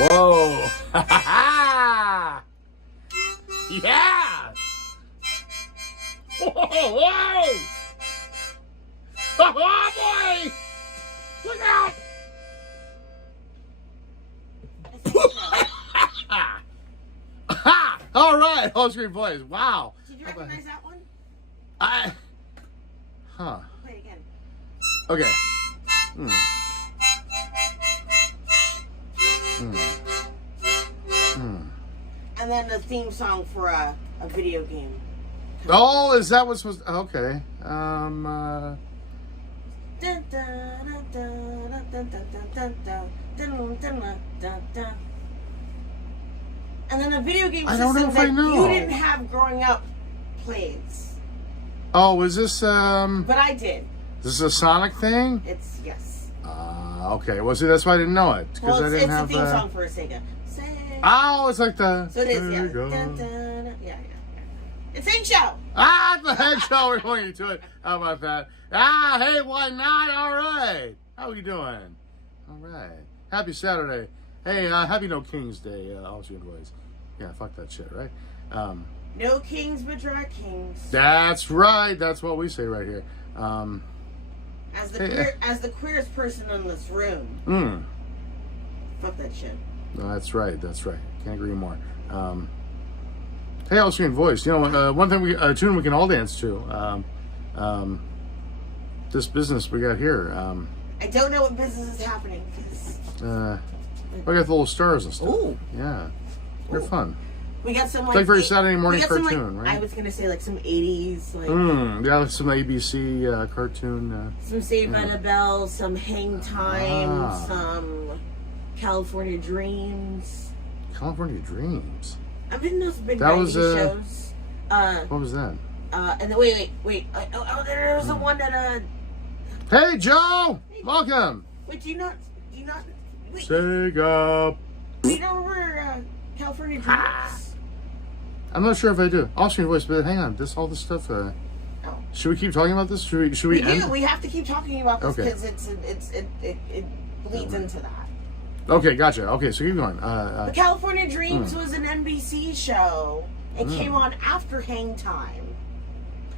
Whoa! Yeah! Whoa! Whoa! Oh boy! Look out! All right, whole screen voice. Wow. Did you recognize that one? Play it again. Okay. And then the theme song for a video game. Oh, is that what's supposed to... Okay. And then a video game I don't know system if I that know. you didn't have growing up plays. Oh, is this But I did. This is a Sonic thing? It's yes. Okay. Well, see, that's why I didn't know it. Well, I didn't it's a have theme song for a Sega. Sega. Oh, it's like the... So it is, yeah. Sega. Dun, dun, dun. Yeah. It's Hank Show. The head show. We're going to it. How about that? Hey, why not? All right. How are you doing? All right. Happy Saturday. Hey, happy No Kings Day, also your boys. Yeah, fuck that shit, right? No kings but drag kings. That's right. That's what we say right here. As the queerest person in this room. Fuck that shit. No, that's right. That's right. Can't agree more. Hey, also your voice. You know, one thing tune we can all dance to. This business we got here. I don't know what business is happening because. We got the little stars and stuff. Ooh. Yeah. They're fun. We got some It's like very Saturday morning cartoon, some, right? I was gonna say like some 80s, like yeah, like some ABC cartoon. some Saved by the Bell, some Hang Time, some California Dreams. California Dreams. I've been in those big That 90s was, shows. What was that? And then wait. There's the one that Hey, Joe! Welcome! Wait, do you not wait, Sega. do you know remember California Dreams? I'm not sure if I do. Also, your voice, but hang on. All this stuff. Should we keep talking about this? Should we end? Do. We have to keep talking about this Okay. because it bleeds into that. Okay, gotcha. Okay, so keep going. The California Dreams was an NBC show. It came on after Hang Time.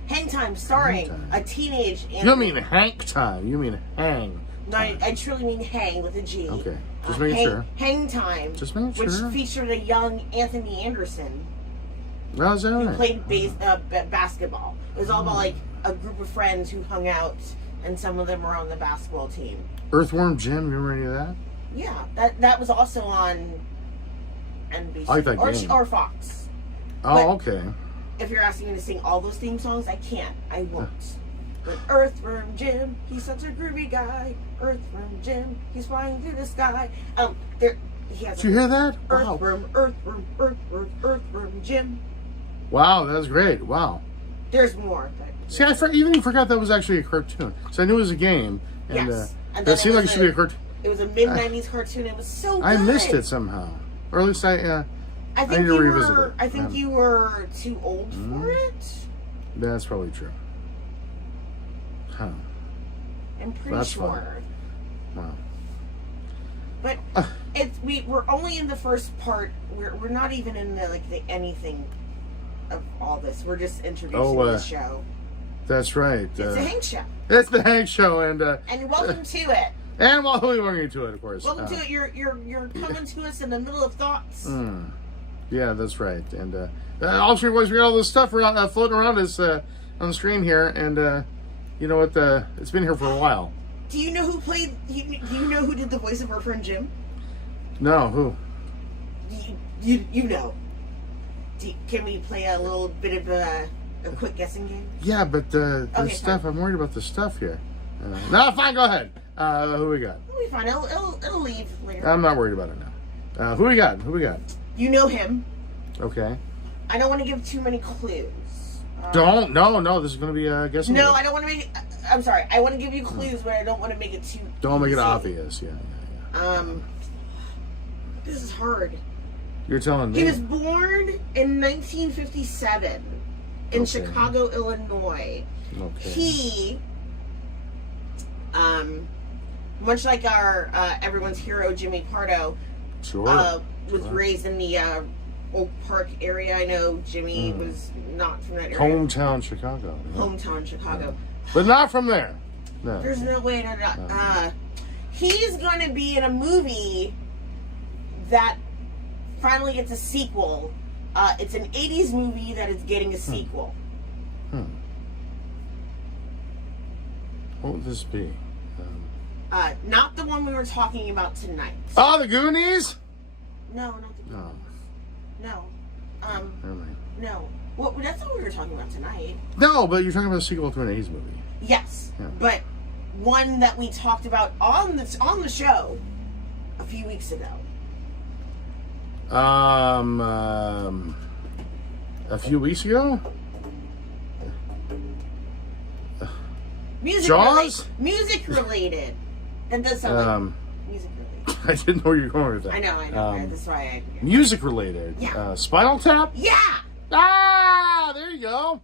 Hang Time starring a teenage... You mean Hank Time. You mean Hang. No, I truly mean Hang with a G. Okay, just making sure. Hang Time. Just making sure. Which featured a young Anthony Anderson. Well, is that Who right? played basketball. It was all about like a group of friends who hung out, and some of them were on the basketball team. Earthworm Jim, you remember any of that? Yeah, that was also on NBC. I like that game. Or Fox. Oh, But okay. if you're asking me to sing all those theme songs, I can't. I won't. But Earthworm Jim, he's such a groovy guy. Earthworm Jim, he's flying through the sky. He has Did you hear that? Wow. Earthworm Jim. Wow, that was great. Wow. There's more. But See, I even forgot that was actually a cartoon. So I knew it was a game. And, yes. And that seemed like it should be a cartoon. It was a mid-90s cartoon. It was so good. I missed it somehow. Or at least I think need to revisit it. I think you were too old for it. That's probably true. Huh. I'm pretty That's sure. Fun. Wow. But we're only in the first part. We're not even in the anything of all this. We're just introducing the show. That's right. It's a Hank Show. It's the Hank Show, and welcome to it. And welcome to it, of course. Welcome to it. You're coming to us in the middle of thoughts. Yeah, that's right. And also, boys, we got all this stuff around, floating around us on the screen here, and you know what? It's been here for a while. Do you know who played? Do you know who did the voice of our friend Jim? No, who? You know. Can we play a little bit of a quick guessing game? Yeah, but the stuff. Fine. I'm worried about the stuff here. No, fine. Go ahead. Who we got? It'll be fine. It'll leave later. I'm not worried about it now. Who we got? You know him. Okay. I don't want to give too many clues. No. This is going to be a guessing game. I don't want to make. I'm sorry. I want to give you clues, but I don't want to make it too. Don't make it easy. obvious. Yeah. This is hard. You're telling me. He was born in 1957 in Chicago, Illinois. Okay. He, much like our everyone's hero Jimmy Pardo, Sure. Was raised in the Oak Park area. I know Jimmy was not from that area. Hometown Chicago. Yeah. Hometown Chicago. Yeah. But not from there. No. There's no way to. He's going to be in a movie that finally gets a sequel. It's an 80s movie that is getting a sequel. What would this be? Not the one we were talking about tonight. Oh, the Goonies? No, not the Goonies. No. Never mind. No. Well, that's not what we were talking about tonight. No, but you're talking about a sequel to an 80s movie. Yes, Yeah. but one that we talked about on the show a few weeks ago. A few weeks ago? Jaws? Music related. That does sound like music related. I didn't know where you were going with that. I know. That's why I... Music related. Yeah. Spinal Tap? Yeah! Ah, there you go.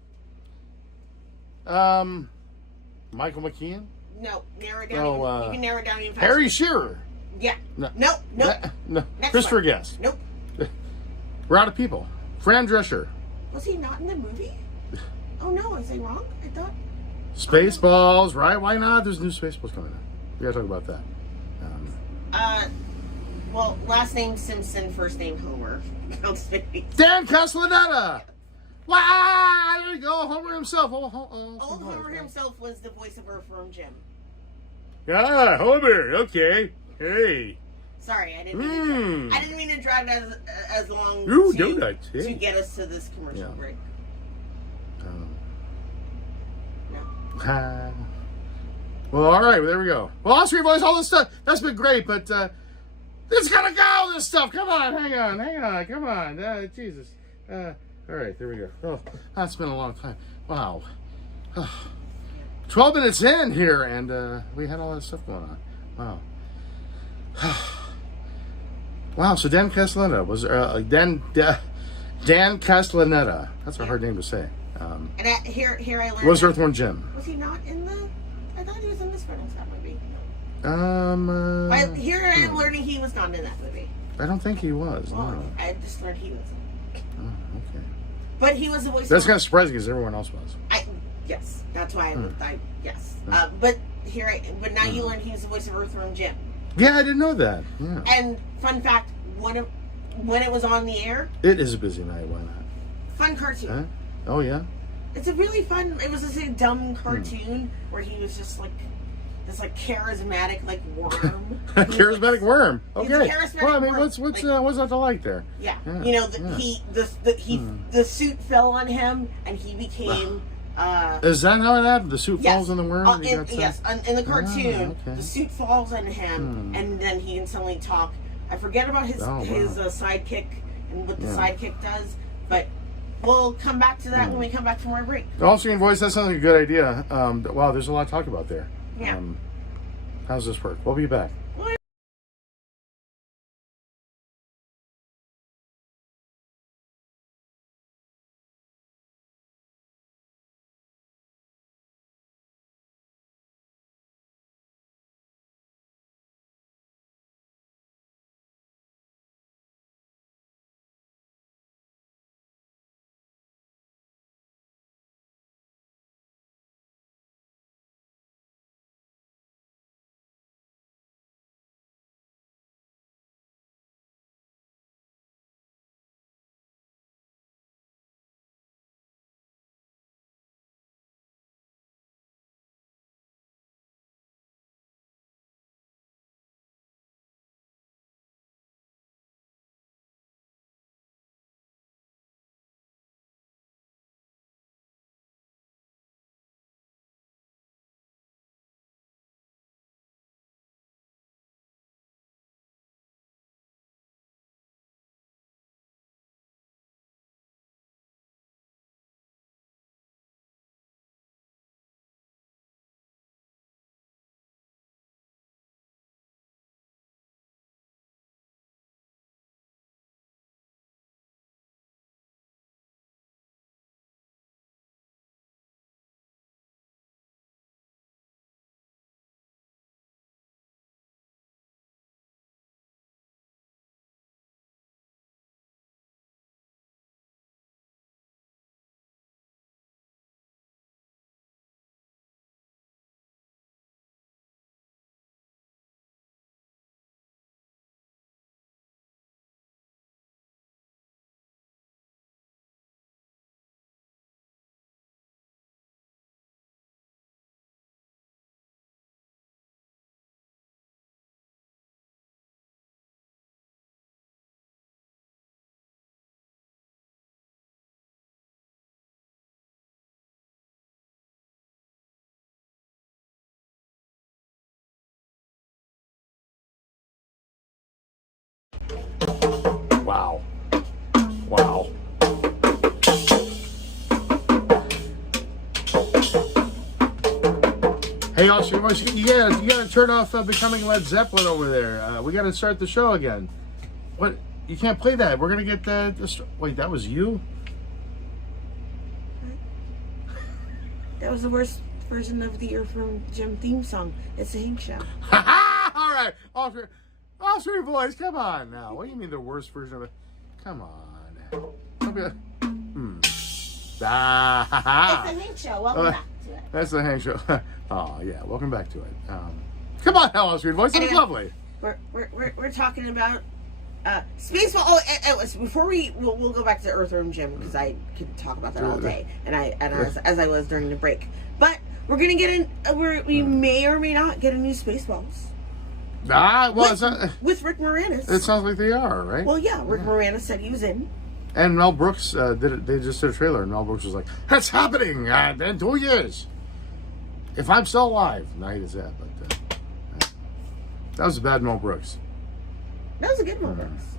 Michael McKean? No, narrow it down. You can narrow it down even faster. Harry Shearer? Yeah. No. Nope. No. Next Christopher one. Guest? Nope. We're out of people. Fran Drescher? Was he not in the movie? Oh no, is I wrong? I thought... Spaceballs, right? Why not? There's new Spaceballs coming out. We gotta talk about that. Well, last name Simpson, first name Homer. Dan Castellaneta! Wow, there you go. Homer himself. Old Homer himself was the voice of Earthworm Jim. Ah, Homer. Okay. Hey. Sorry, I didn't mean to drag it as long donuts. To get us to this commercial break. No. Well, all right. Well, there we go. Well, Austrian voice, all this stuff. That's been great, but it's gotta go. This stuff. Come on. Hang on. Come on. Jesus. All right. There we go. Oh, that's been a long time. Wow. 12 minutes in here, and we had all that stuff going on. Wow. Wow. So Dan Castellaneta was Dan Castellaneta. That's a hard name to say. And here I learned. Was Earthworm Jim? Was he not in the? I thought he was in the Spinal Tap movie. Here I am learning he was not in that movie. I don't think he was. Well, No. I just learned he was. Oh, okay. But he was the voice. That's kind of surprising because everyone else was. Yes, that's why yes. But now you learn he was the voice of Earthworm Jim. Yeah, I didn't know that. Yeah. And fun fact, when it was on the air, it is a busy night. Why not? Fun cartoon. Huh? Oh yeah. It's a really fun. It was just a dumb cartoon where he was just like this charismatic worm. Charismatic worm. Okay. Well, I mean, what's that to like there? Yeah. You know, the suit fell on him and he became. Is that how it happened? The suit falls on the worm? Yes, in the cartoon, okay. the suit falls on him, and then he can suddenly talk. I forget about his sidekick and what the sidekick does, but we'll come back to that when we come back from our break. Austrian voice, that sounds like a good idea. Wow, there's a lot to talk about there. Yeah. How's this work? We'll be back. Wow. Hey, also, you gotta turn off Becoming Led Zeppelin over there. We gotta start the show again. What? You can't play that. We're gonna get wait, that was you? That was the worst version of the Earth from Jim theme song. It's a Hank show. Ha ha! All right, Oscar voice, come on now. What do you mean the worst version of it? Come on. Don't be ha ha! It's a Hank show. Welcome back to it. That's the Hank show. Oh yeah, welcome back to it. Come on now, Oscar voice. That was lovely. We're talking about Spaceball. Oh, it was before we'll go back to Earthworm Jim because I could talk about that all day, and as I was during the break. But we're gonna get in. We may or may not get a new Spaceballs. Well, with Rick Moranis. It sounds like they are, right? Well, yeah, Rick Moranis said he was in. And Mel Brooks did it. They just did a trailer, and Mel Brooks was like, "That's happening in 2 years, if I'm still alive." No, he did that, but that was a bad Mel Brooks. That was a good Mel Brooks.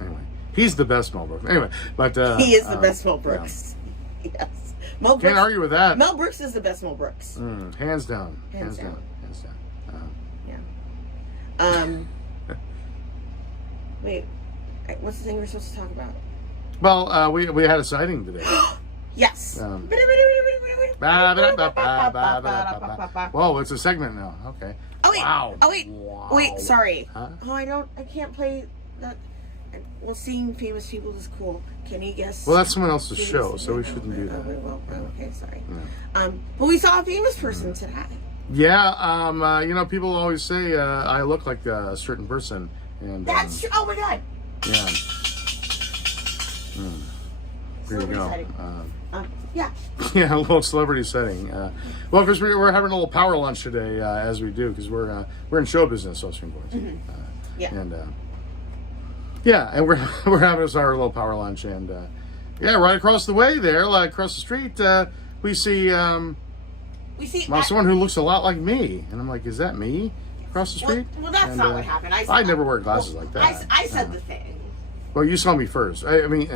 Anyway, he's the best Mel Brooks. Anyway, but he is the best Mel Brooks. Yeah. Yes, Mel Brooks. Can't argue with that. Mel Brooks is the best Mel Brooks. Hands down. Hands down. Yeah. Wait, what's the thing we're supposed to talk about? Well, we had a sighting today. Yes. Whoa, it's a segment now. Okay. Oh wait. Wow. Oh wait. Wow. Wait. Sorry. Huh? Oh, I can't play that. Well, seeing famous people is cool. Can you guess? Well, that's someone else's show, so we shouldn't do that. Okay, sorry. Yeah. But we saw a famous person today. Yeah. People always say I look like a certain person, and That's true. Oh my God. yeah. There you go. Yeah. Yeah, a little celebrity setting. Well, because we're having a little power lunch today, as we do, because we're in show business, so Yeah. And and we're having us our little power lunch, and right across the way there, like across the street, we see someone who looks a lot like me, and I'm like, is that me across the street? Well, that's not what happened. I never wear glasses like that. I said the thing. Well, you saw me first. I mean,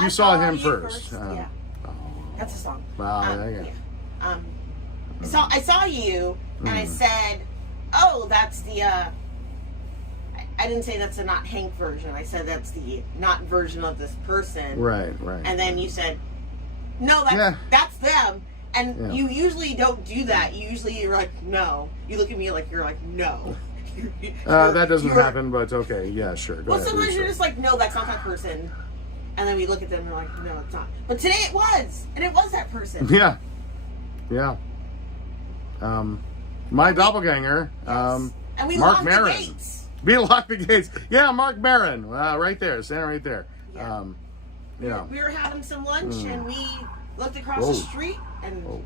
you saw him you first. Yeah. That's a song. Wow. I saw you, and I said, "Oh, that's the." I didn't say that's the not Hank version. I said that's the not version of this person. Right. And then you said, "No, that's them." And you usually don't do that. You're like, "No." You look at me like you're like, "No." That doesn't happen, but okay. Yeah, sure. Go ahead. Sometimes you're just like, "No, that's not that person." And then we look at them and we're like, no, it's not. But today it was. And it was that person. Yeah. My doppelganger, and we Mark locked Maron. the gates. We locked the gates. Yeah, Mark Maron. Right there. Standing right there. Yeah. We were having some lunch and we looked across the street and...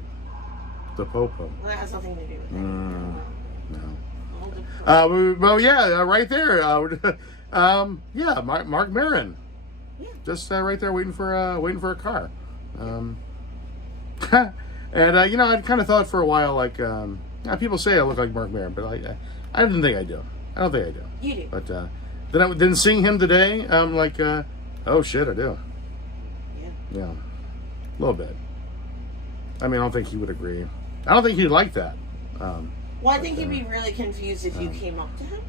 The popo. Well, that has nothing to do with it. No. Right there. Mark Maron. Yeah. Just right there, waiting for a car, and I kind of thought for a while, like, people say I look like Mark Maron, but I didn't think I do. I don't think I do. You do. But then seeing him today, I'm like, oh shit, I do. Yeah. Yeah, a little bit. I mean, I don't think he would agree. I don't think he'd like that. Well, I think he'd be really confused if you came up to him.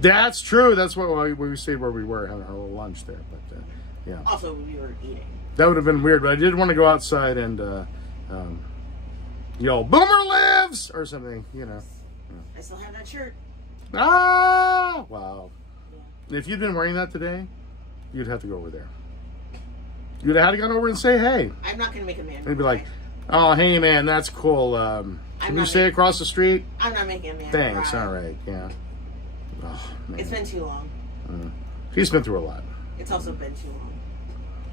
That's true. That's what we stayed where we were having our little lunch there. But yeah. Also, we were eating. That would have been weird, but I did want to go outside and yell "Boomer lives" or something. I still have that shirt. Ah, wow. Yeah. If you'd been wearing that today, you'd have to go over there. You'd have had to go over and say hey. I'm not going to make a man. They'd be like, "Oh, hey man, that's cool. Can you stay across the street?" I'm not making a man. Thanks. All right. Yeah. Oh, man. It's been too long. He's been through a lot. It's also been too long.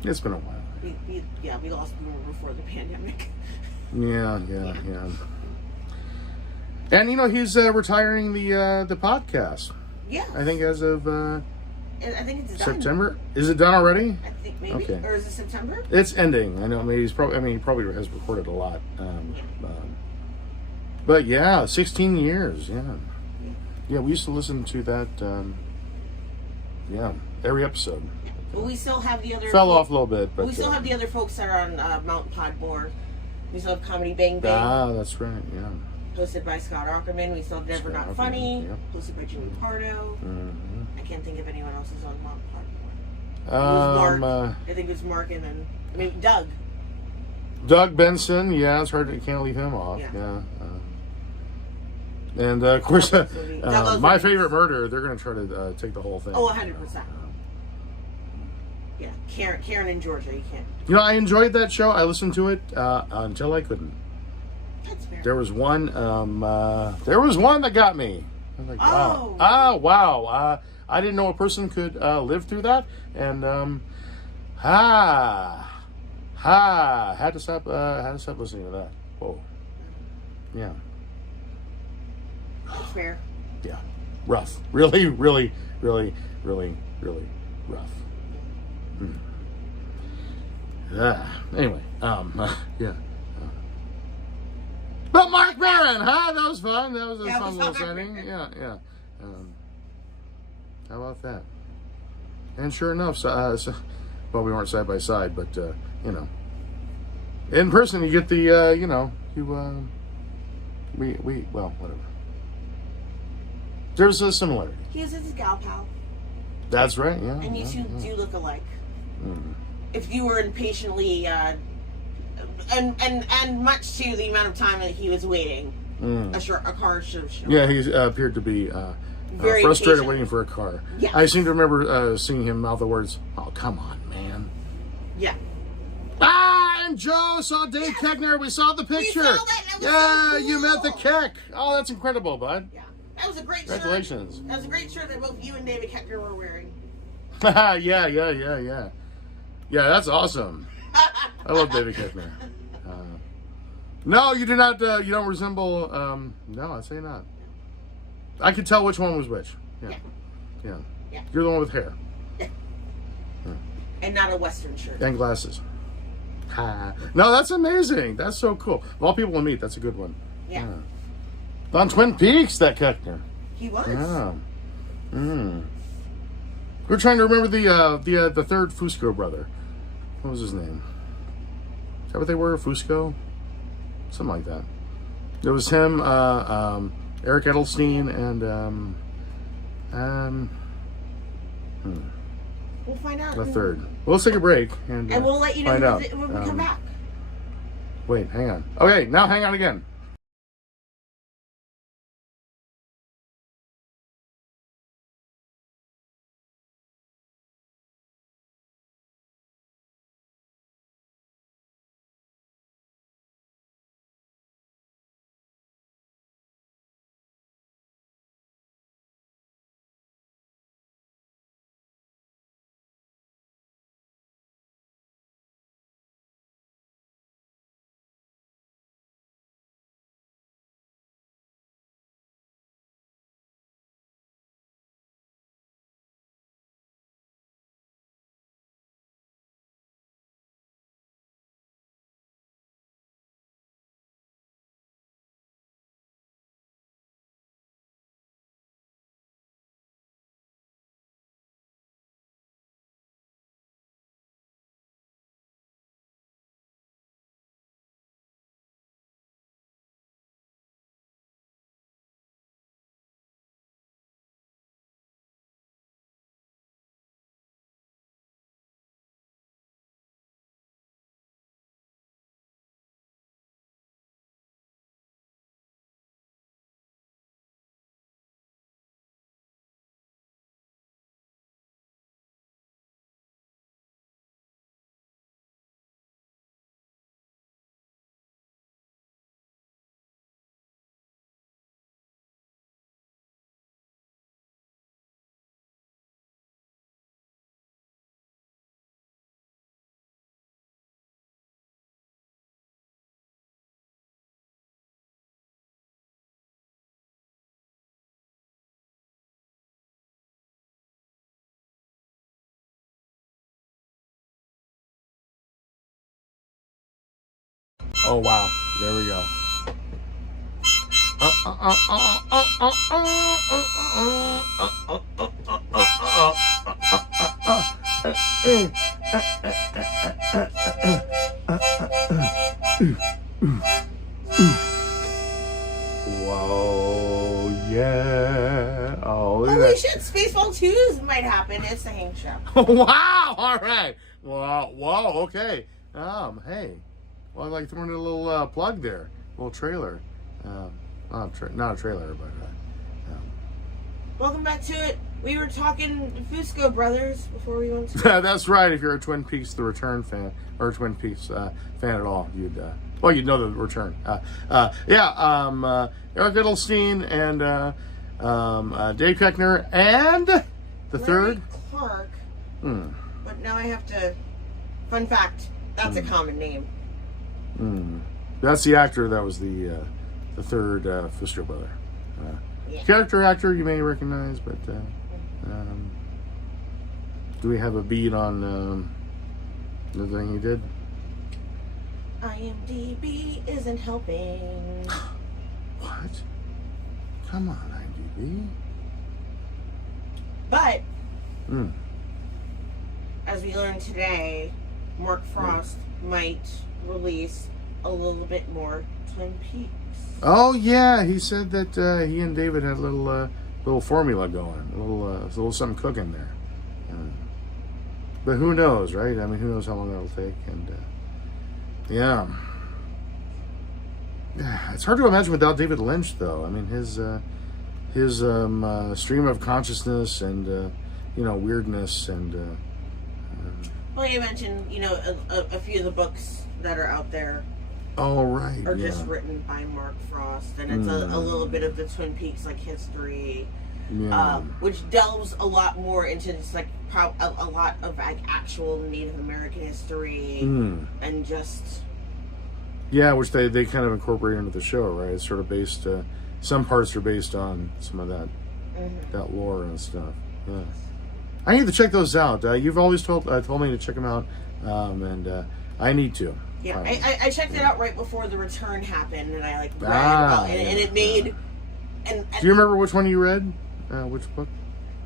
It's been a while. We lost Boomer before the pandemic. Yeah. And he's retiring the podcast. Yeah. I think as of I think it's done. September. Is it done already? I think maybe. Okay. Or is it September? It's ending. I know. Maybe he probably has recorded a lot. But yeah, 16 years. Yeah. Yeah, we used to listen to that. every episode. But we still have the other... Fell off a little bit, but... We still have the other folks that are on Mountain Pod more. We still have Comedy Bang Bang. Ah, that's right, yeah. Hosted by Scott Ackerman. We still have Never Scott Not Funny. Ackerman, yep. Hosted by Jimmy Pardo. Mm-hmm. I can't think of anyone else who's on Mountain Pod more. I think it was Mark and then... I mean, Doug. Doug Benson, yeah, it's hard. You can't leave him off. Yeah. And of course, My Favorite Murder. They're going to try to take the whole thing. Oh, 100%. Yeah, Karen in Georgia. You can't. You know, I enjoyed that show. I listened to it until I couldn't. That's fair. There was one. There was one that got me. I was like, wow. Oh, wow. I didn't know a person could live through that, and had to stop listening to that. Whoa. Yeah. That's fair. Yeah. Rough. Really, really, really, really, really rough. Anyway, yeah. But Mark Maron, huh? That was fun. That was a fun little setting. Yeah. How about that? And sure enough, well, we weren't side by side, but you know, in person you get the well, whatever. There's a similarity. He was his gal pal. That's right. Yeah. And you two do look alike. Mm-hmm. If you were impatiently, and much to the amount of time that he was waiting, a car should have shown. Yeah, he appeared to be very frustrated impatient. Waiting for a car. Yeah. I seem to remember seeing him mouth the words, "Oh, come on, man." Yeah. And Joe saw Dave Keckner. We saw the picture. We saw that. That was so cool. You met the Keck. Oh, that's incredible, bud. Yeah. That was a great Congratulations. shirt. That was a great shirt that both you and David Keckner were wearing. Yeah. Yeah, that's awesome. I love David Keckner. No, you do not. You don't resemble. No, I'd say not. I could tell which one was which. Yeah. You're the one with hair. Yeah. And not a Western shirt. And glasses. No, that's amazing. That's so cool. Of all people to meet, that's a good one. Yeah. On Twin Peaks, that Keckner. He was. Yeah. We're trying to remember the third Fusco brother. What was his name? Is that what they were? Fusco? Something like that. It was him, Eric Edelstein, and we'll find out. The third. Well, let's take a break and we'll let you know when we come back. Wait, hang on. Okay, now hang on again. Oh wow! There we go. Whoa, yeah. Oh, look at Holy that. shit, Spaceball 2 might happen. It's the Hank show. Wow, all right. Wow, okay. Hey. Well, I'd like throwing in a little plug there. A little trailer. Not a trailer, but... Welcome back to it. We were talking Fusco Brothers before we went to... That's right. If you're a Twin Peaks The Return fan, or a Twin Peaks fan at all, you'd know The Return. Eric Edelstein and Dave Keckner and the Larry third Clark. But now I have to... Fun fact, that's a common name. That's the actor that was the third Fusco brother. Yeah. Character actor you may recognize, but do we have a beat on the thing he did? IMDb isn't helping. What? Come on, IMDb. But as we learned today, Mark Frost might release a little bit more Twin Peaks. Oh yeah, he said that he and David had a little formula going, a little something cooking there. But who knows, right? I mean, who knows how long that'll take? And yeah, it's hard to imagine without David Lynch, though. I mean, his stream of consciousness and weirdness and. Well, you mentioned a few of the books that are out there. Oh, right. Are just written by Mark Frost, and it's a little bit of the Twin Peaks history, which delves a lot more into just a lot of actual Native American history and just which they kind of incorporate into the show, right? It's sort of based. Some parts are based on some of that lore and stuff. Yeah, I need to check those out. You've always told me to check them out, and I need to. Yeah, I checked it out right before The Return happened, and I read about it, and it made. And do you remember which one you read? Which book?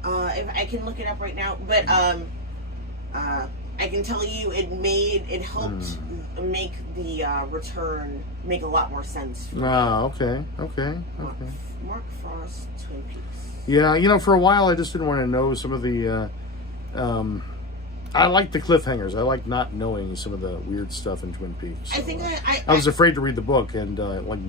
If I can look it up right now, but I can tell you it helped make the Return make a lot more sense. Okay. Mark Frost, Twin Peaks. Yeah, for a while I just didn't want to know some of the. I like the cliffhangers. I like not knowing some of the weird stuff in Twin Peaks. So, I think I was afraid to read the book and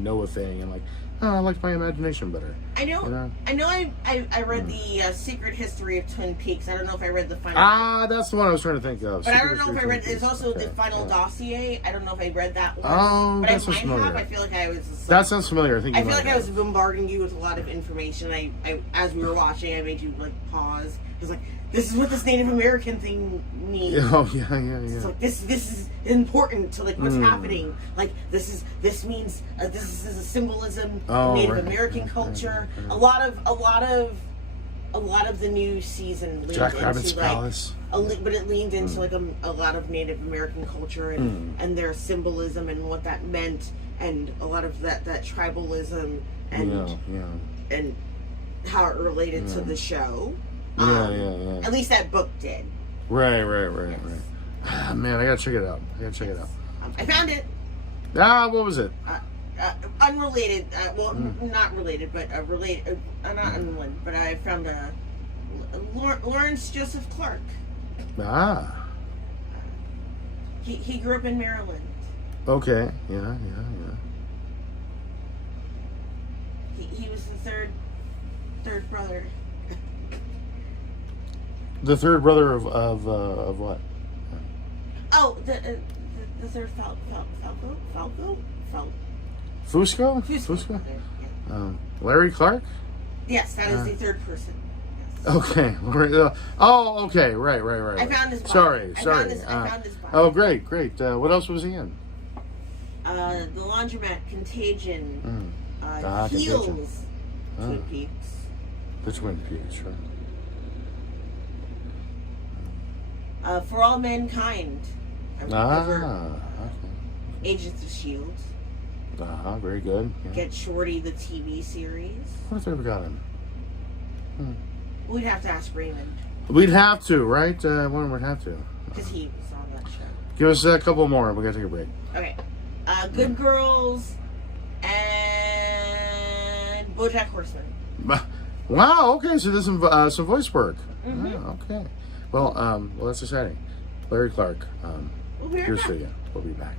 know a thing and I liked my imagination better. I know. I read the Secret History of Twin Peaks. I don't know if I read the final. That's the one I was trying to think of. But I don't know if I read. There's also the final dossier. I don't know if I read that one. Oh, but that I sounds might familiar. have. I feel like I was. That sounds familiar. I feel like I was bombarding you with a lot of information. I as we were watching, I made you pause. I was like, this is what this Native American thing means. Oh yeah. It's like this is important to what's happening. This means this is a symbolism of Native American culture. Right. A lot of the new season leaned Jack into Rabbit's Palace. but it leaned into a lot of Native American culture and their symbolism and what that meant, and a lot of that tribalism and how it related to the show. At least that book did. Right. Man, I gotta check it out. I found it. What was it? Unrelated. Not related, but related. Not unrelated, but I found Lawrence Joseph Clark. He grew up in Maryland. Okay. Yeah. He was the third brother. The third brother of what? Oh, the third Falco? Fusco? Fusco. Yeah. Larry Clark? Yes, that is the third person. Yes. Okay. Okay. Right. I found his body. Sorry. I found his body. Oh, great. What else was he in? The Laundromat, Contagion, Contagion. Heels, Twin Peaks. The Twin Peaks, right. For All Mankind. Okay. Agents of S.H.I.E.L.D. Very good. Yeah. Get Shorty, the TV series. What if I ever got him? We'd have to ask Raymond. We'd have to, right? One would have to. Because he was on that show. Give us a couple more. We gotta take a break. Okay. Good Girls and BoJack Horseman. Wow. Okay, so there's some voice work. Oh, okay. Well, that's exciting. Larry Clark. Here's to you. We'll be back.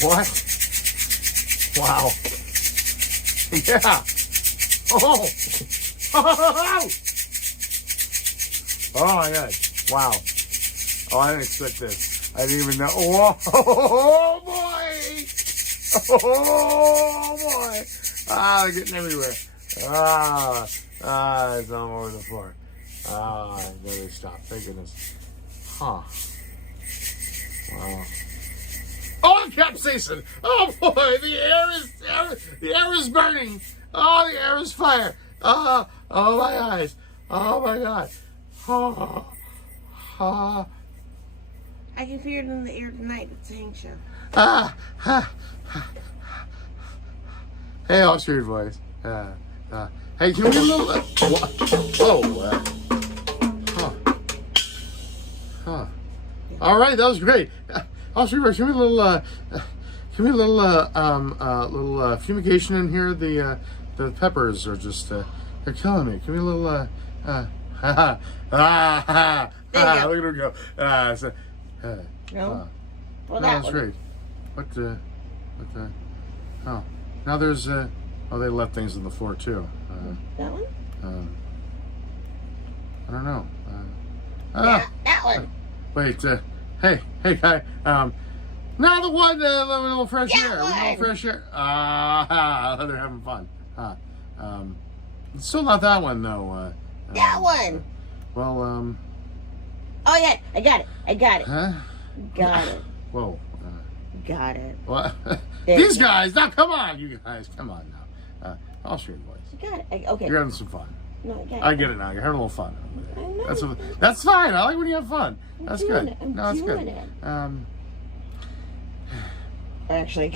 What? Wow. Yeah. Oh. Oh my God. Wow. Oh, I didn't expect this. I didn't even know. Whoa. Oh boy. Oh boy. Ah, they're getting everywhere. It's all over the floor. I better stop. Thank goodness. Huh. Wow. Oh, capsaicin! Oh boy, the air is burning. Oh, the air is fire. Oh my eyes. Oh my God. I can feel it in the air tonight at the Hang Show. Hey, I'll your voice. Hey, can we a little? All right, that was great. Also, give me a little, little fumigation in here. The peppers are just they're killing me. Give me a little look at him go. No. Well, that's great. What the? Oh, now there's they left things on the floor too. That one? I don't know. Yeah, that one. Wait, hey guy. Now the one, a little fresh air. A little fresh air. They're having fun. It's still not that one though. That one. Well, Oh yeah, I got it. Huh? Got it. Whoa. Got it. What? These guys. Now, come on, you guys. Come on now. I'll show you boys. You got it. Okay. You're having some fun. No, I got it. I get it now. You're having a little fun. I know. That's fine. I like when you have fun. That's good. I'm No, that's doing good. it. I Actually.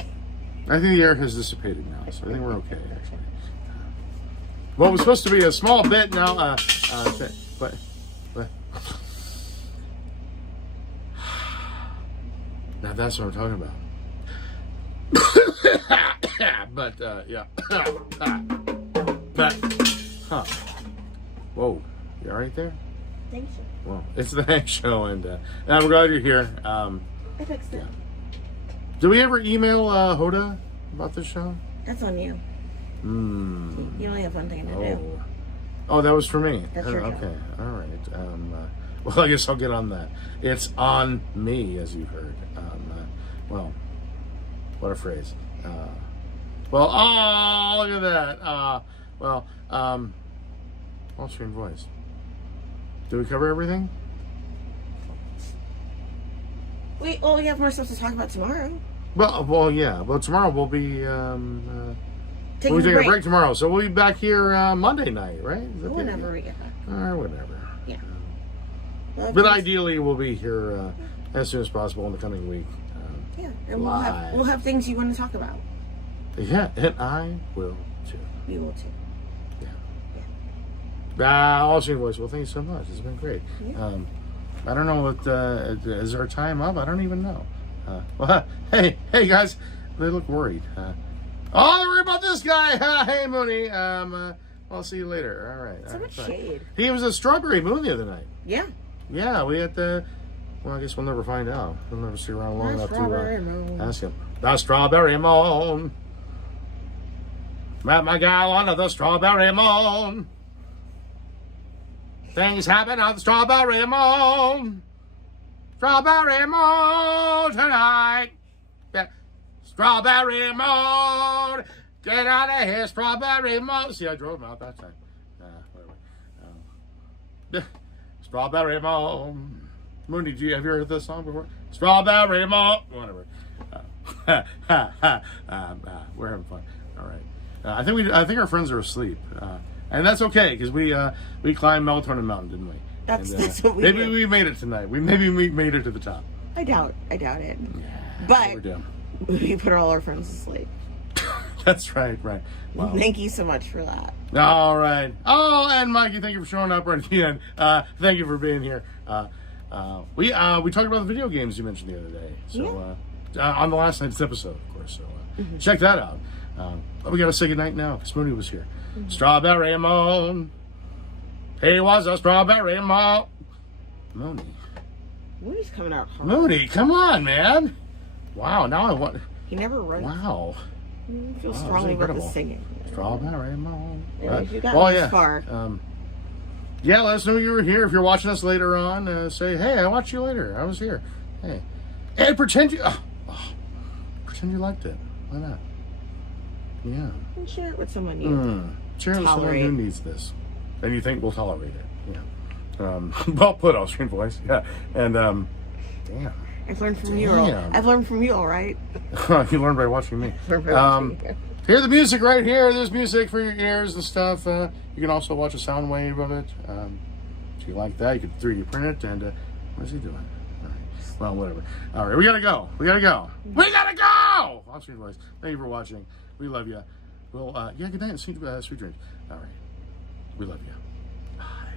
think the air has dissipated now, so I think we're okay. Actually. Well, it was supposed to be a small bit now. But That's what I'm talking about. But, yeah. But, huh. Whoa. You all right there? Thank you. Well, it's the next show, and I'm glad you're here. I fixed it. Yeah. Did we ever email Hoda about this show? That's on you. You only have one thing to do. Oh, that was for me. That's your job. Okay, all right. Well, I guess I'll get on that. It's on me, as you heard. Well, what a phrase. Well, oh, look at that. Austrian voice. Did we cover everything? We have more stuff to talk about tomorrow. Well, yeah. Well, tomorrow we'll be Taking a break tomorrow, so we'll be back here Monday night, right? Whenever we get back. Or whatever. Yeah. But ideally, we'll be here as soon as possible in the coming week. Yeah, and we'll have things you want to talk about. Yeah, and I will too. We will too. Austrian voice. Well, thank you so much. It's been great. Yeah. I don't know what is our time up. I don't even know. Well, hey guys, they look worried. They're worried about this guy. Hey Mooney. I'll see you later. All right. So much shade. He was a strawberry moon the other night. Yeah. Yeah, we had the. Well, I guess we'll never find out. We'll never see around long enough to ask him. The strawberry moon. Met my gal on the strawberry moon. Things happen on the strawberry moon. Strawberry moon tonight. Yeah. Strawberry moon. Get out of here, strawberry moon. See, I drove him out that time. Whatever. Strawberry moon. Moon, have you heard this song before? Strawberry moon. Whatever. We're having fun. All right. I think our friends are asleep. And that's okay, because we climbed Melatonin Mountain, didn't we? That's what we maybe did. we made it tonight. Maybe we made it to the top. I doubt it. Yeah, But we're down. we put all our friends to sleep. That's right. Wow. Thank you so much for that. All right. Oh, and Mikey, thank you for showing up right at the end. Thank you for being here. We talked about the video games you mentioned the other day. So on the last night's episode, of course. So check that out. We got to say goodnight now because Mooney was here. Strawberry moon. He was a strawberry moon. Mooney. Mooney's coming out hard. Mooney, come on, man. Wow, now I want. He never runs. Wow. I feel strongly about the singing. Strawberry moon. You got this far. Yeah, let us know you were here. If you're watching us later on, say, hey, I watched you later. I was here. Hey. And pretend you liked it. Why not? Yeah. And share it with someone you share it with someone who needs this. And you think we'll tolerate it. Yeah. Well put, Austrian voice. Yeah. And, damn. I've learned from you. I've learned from you, all right? You learned by watching me. Hear the music right here. There's music for your ears and stuff. You can also watch a sound wave of it. If you like that, you can 3D print it. And what is he doing? All right. Well, whatever. All right, we gotta go. We gotta go. Austrian voice. Thank you for watching. We love you. Well, good night and sweet dreams. All right. We love you. Bye.